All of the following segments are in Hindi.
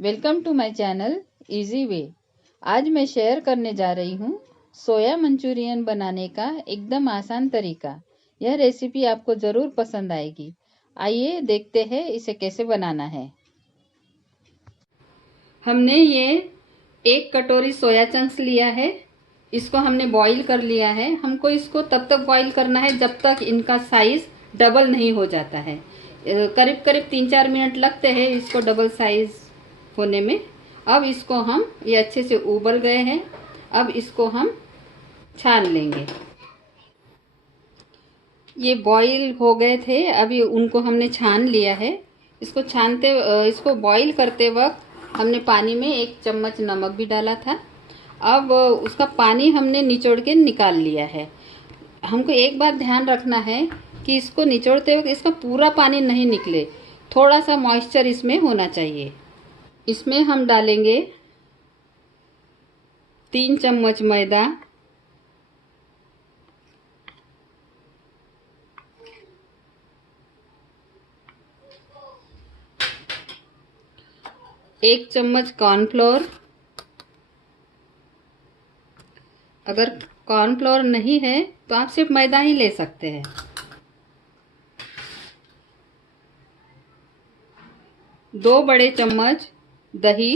Welcome to my channel easy way. आज मैं शेयर करने जा रही हूँ सोया मंचूरियन बनाने का एकदम आसान तरीका। यह रेसिपी आपको ज़रूर पसंद आएगी। आइए देखते हैं इसे कैसे बनाना है। हमने ये 1 कटोरी सोया चंक्स लिया है। इसको हमने बॉईल कर लिया है। हमको इसको तब तक बॉईल करना है जब तक इनका साइज डबल नहीं हो जाता है। करीब करीब 3-4 मिनट लगते हैं इसको डबल साइज होने में। अब इसको हम ये अच्छे से उबल गए हैं। अब इसको हम छान लेंगे। ये बॉईल हो गए थे, अभी उनको हमने छान लिया है। इसको बॉईल करते वक्त हमने पानी में 1 चम्मच नमक भी डाला था। अब उसका पानी हमने निचोड़ के निकाल लिया है। हमको एक बात ध्यान रखना है कि इसको निचोड़ते वक्त इसका पूरा पानी नहीं निकले, थोड़ा सा मॉइस्चर इसमें होना चाहिए। इसमें हम डालेंगे 3 चम्मच मैदा, 1 चम्मच कॉर्नफ्लोर। अगर कॉर्नफ्लोर नहीं है तो आप सिर्फ मैदा ही ले सकते हैं। 2 बड़े चम्मच दही,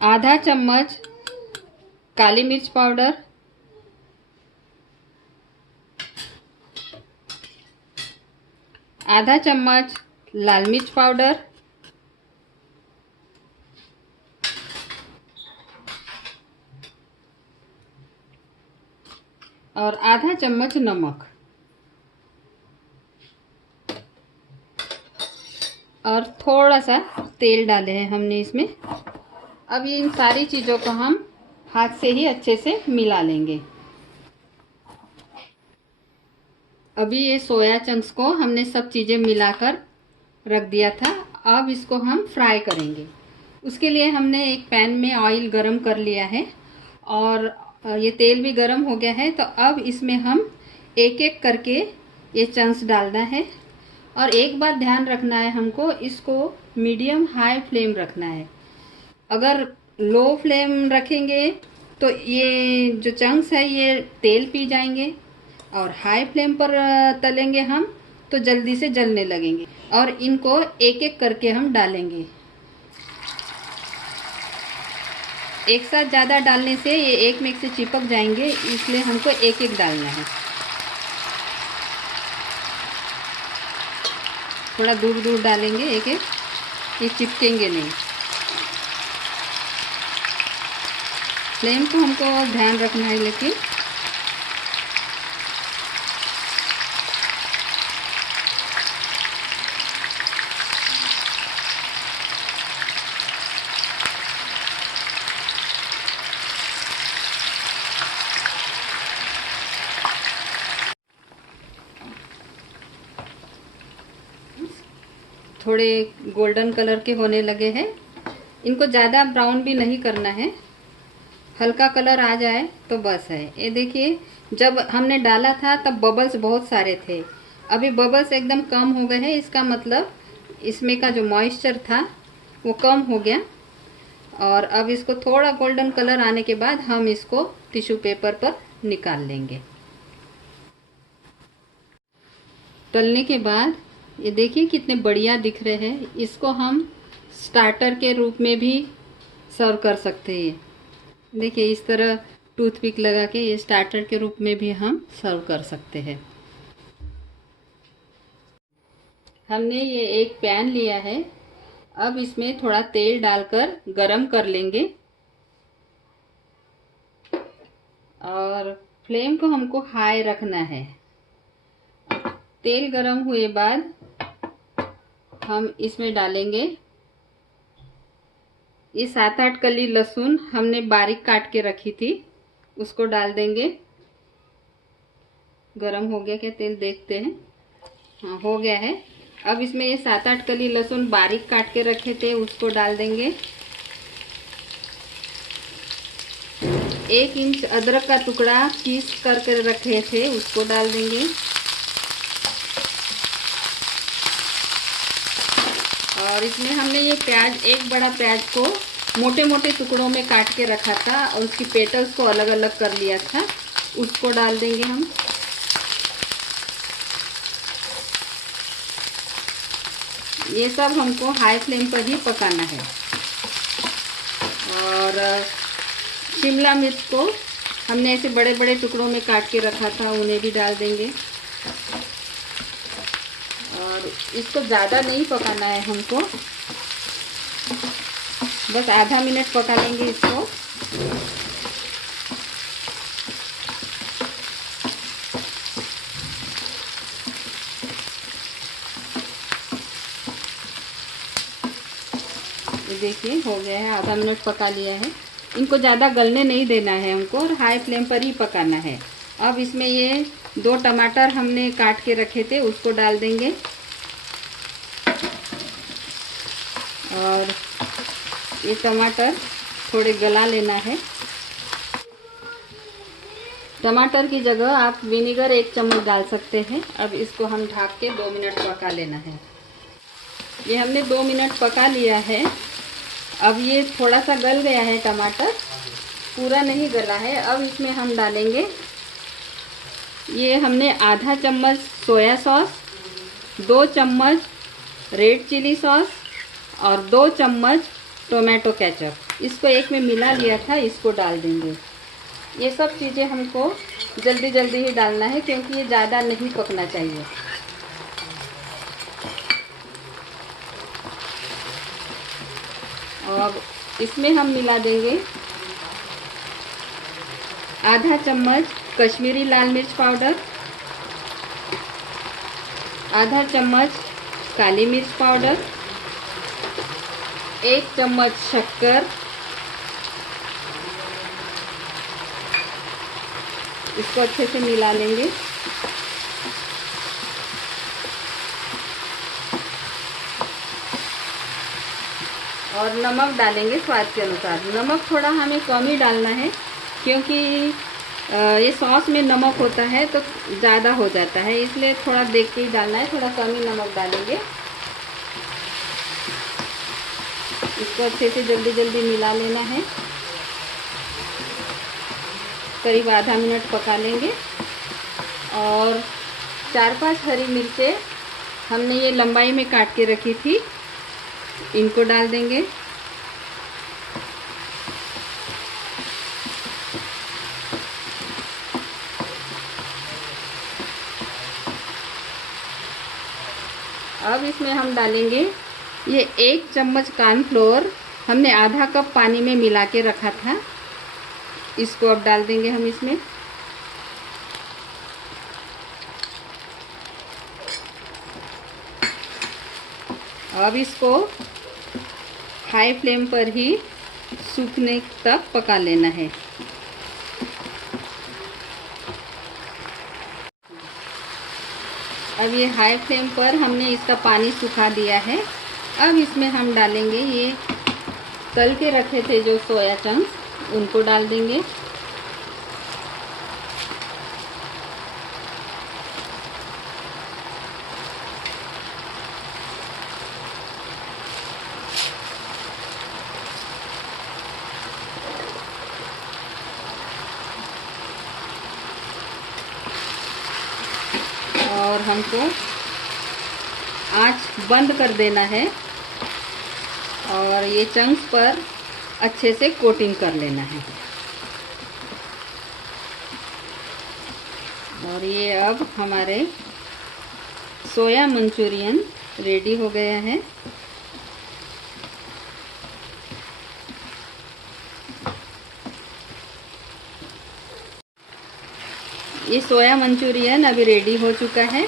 1/2 चम्मच काली मिर्च पाउडर, 1/2 चम्मच लाल मिर्च पाउडर और 1/2 चम्मच नमक और थोड़ा सा तेल डाले हैं हमने इसमें। अब इन सारी चीज़ों को हम हाथ से ही अच्छे से मिला लेंगे। अभी ये सोया चंक्स को हमने सब चीज़ें मिलाकर रख दिया था। अब इसको हम फ्राई करेंगे। उसके लिए हमने एक पैन में ऑयल गरम कर लिया है और ये तेल भी गरम हो गया है। तो अब इसमें हम एक एक करके ये चंक्स डालना है। और एक बात ध्यान रखना है, हमको इसको मीडियम हाई फ्लेम रखना है। अगर लो फ्लेम रखेंगे तो ये जो चंक्स है ये तेल पी जाएंगे, और हाई फ्लेम पर तलेंगे हम तो जल्दी से जलने लगेंगे। और इनको एक एक करके हम डालेंगे। एक साथ ज़्यादा डालने से ये एक में एक से चिपक जाएंगे, इसलिए हमको एक एक डालना है। थोड़ा दूर दूर डालेंगे एक एक, ये चिपकेंगे नहीं। फ्लेम को हमको ध्यान रखना है लेकिन। थोड़े गोल्डन कलर के होने लगे हैं। इनको ज़्यादा ब्राउन भी नहीं करना है, हल्का कलर आ जाए तो बस है। ये देखिए, जब हमने डाला था तब बबल्स बहुत सारे थे। अभी बबल्स एकदम कम हो गए हैं। इसका मतलब इसमें का जो मॉइस्चर था वो कम हो गया। और अब इसको थोड़ा गोल्डन कलर आने के बाद हम इसको टिश्यू पेपर पर निकाल लेंगे। तलने के बाद ये देखिए कितने बढ़िया दिख रहे हैं। इसको हम स्टार्टर के रूप में भी सर्व कर सकते हैं। देखिए इस तरह टूथपिक लगा के ये स्टार्टर के रूप में भी हम सर्व कर सकते हैं। हमने ये एक पैन लिया है। अब इसमें थोड़ा तेल डालकर गरम कर लेंगे और फ्लेम को हमको हाई रखना है। तेल गरम हुए बाद हम इसमें डालेंगे ये 7-8 कली लहसुन हमने बारीक काट के रखी थी, उसको डाल देंगे। गरम हो गया क्या तेल, देखते हैं। हाँ, हो गया है। अब इसमें ये 7-8 कली लहसुन बारीक काट के रखे थे उसको डाल देंगे। 1 इंच अदरक का टुकड़ा पीस करके रखे थे उसको डाल देंगे। और इसमें हमने ये प्याज, एक बड़ा प्याज को मोटे मोटे टुकड़ों में काट के रखा था और उसकी पेटल्स को अलग अलग कर लिया था, उसको डाल देंगे हम। ये सब हमको हाई फ्लेम पर ही पकाना है। और शिमला मिर्च को हमने ऐसे बड़े बड़े टुकड़ों में काट के रखा था, उन्हें भी डाल देंगे। और इसको ज़्यादा नहीं पकाना है हमको, बस आधा मिनट पका लेंगे इसको। ये देखिए हो गया है, आधा मिनट पका लिया है। इनको ज़्यादा गलने नहीं देना है हमको और हाई फ्लेम पर ही पकाना है। अब इसमें ये 2 टमाटर हमने काट के रखे थे उसको डाल देंगे। और ये टमाटर थोड़े गला लेना है। टमाटर की जगह आप विनेगर 1 चम्मच डाल सकते हैं। अब इसको हम ढक के 2 मिनट पका लेना है। ये हमने 2 मिनट पका लिया है। अब ये थोड़ा सा गल गया है, टमाटर पूरा नहीं गला है। अब इसमें हम डालेंगे, ये हमने आधा चम्मच सोया सॉस, 2 चम्मच रेड चिली सॉस और 2 चम्मच टोमेटो केचप, इसको एक में मिला लिया था, इसको डाल देंगे। ये सब चीज़ें हमको जल्दी जल्दी ही डालना है क्योंकि ये ज़्यादा नहीं पकना चाहिए। और इसमें हम मिला देंगे आधा चम्मच कश्मीरी लाल मिर्च पाउडर, आधा चम्मच काली मिर्च पाउडर, 1 चम्मच शक्कर, इसको अच्छे से मिला लेंगे। और नमक डालेंगे स्वाद के अनुसार। नमक थोड़ा हमें कम ही डालना है क्योंकि ये सॉस में नमक होता है तो ज़्यादा हो जाता है, इसलिए थोड़ा देख के ही डालना है, थोड़ा कम ही नमक डालेंगे। इसको अच्छे से जल्दी जल्दी मिला लेना है, करीब आधा मिनट पका लेंगे। और 4-5 हरी मिर्चें हमने ये लंबाई में काट के रखी थी, इनको डाल देंगे। अब इसमें हम डालेंगे ये 1 चम्मच कॉर्नफ्लोर, हमने आधा कप पानी में मिला के रखा था, इसको अब डाल देंगे हम इसमें। अब इसको हाई फ्लेम पर ही सूखने तक पका लेना है। अब ये हाई फ्लेम पर हमने इसका पानी सुखा दिया है। अब इसमें हम डालेंगे ये तल के रखे थे जो सोया चंक्स, उनको डाल देंगे। और हमको आंच बंद कर देना है और ये चंक्स पर अच्छे से कोटिंग कर लेना है। और ये अब हमारे सोया मंचूरियन रेडी हो गया है। ये सोया मंचूरियन अभी रेडी हो चुका है।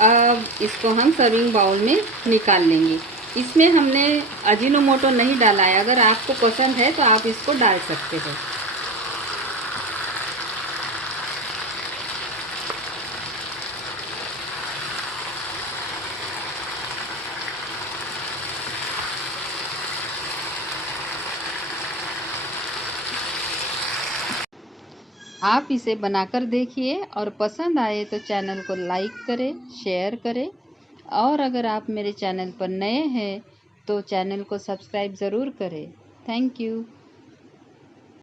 अब इसको हम सर्विंग बाउल में निकाल लेंगे। इसमें हमने अजीनोमोटो नहीं डाला है, अगर आपको पसंद है तो आप इसको डाल सकते हो। आप इसे बनाकर देखिए और पसंद आए तो चैनल को लाइक करें, शेयर करें और अगर आप मेरे चैनल पर नए हैं तो चैनल को सब्सक्राइब ज़रूर करें। Thank you.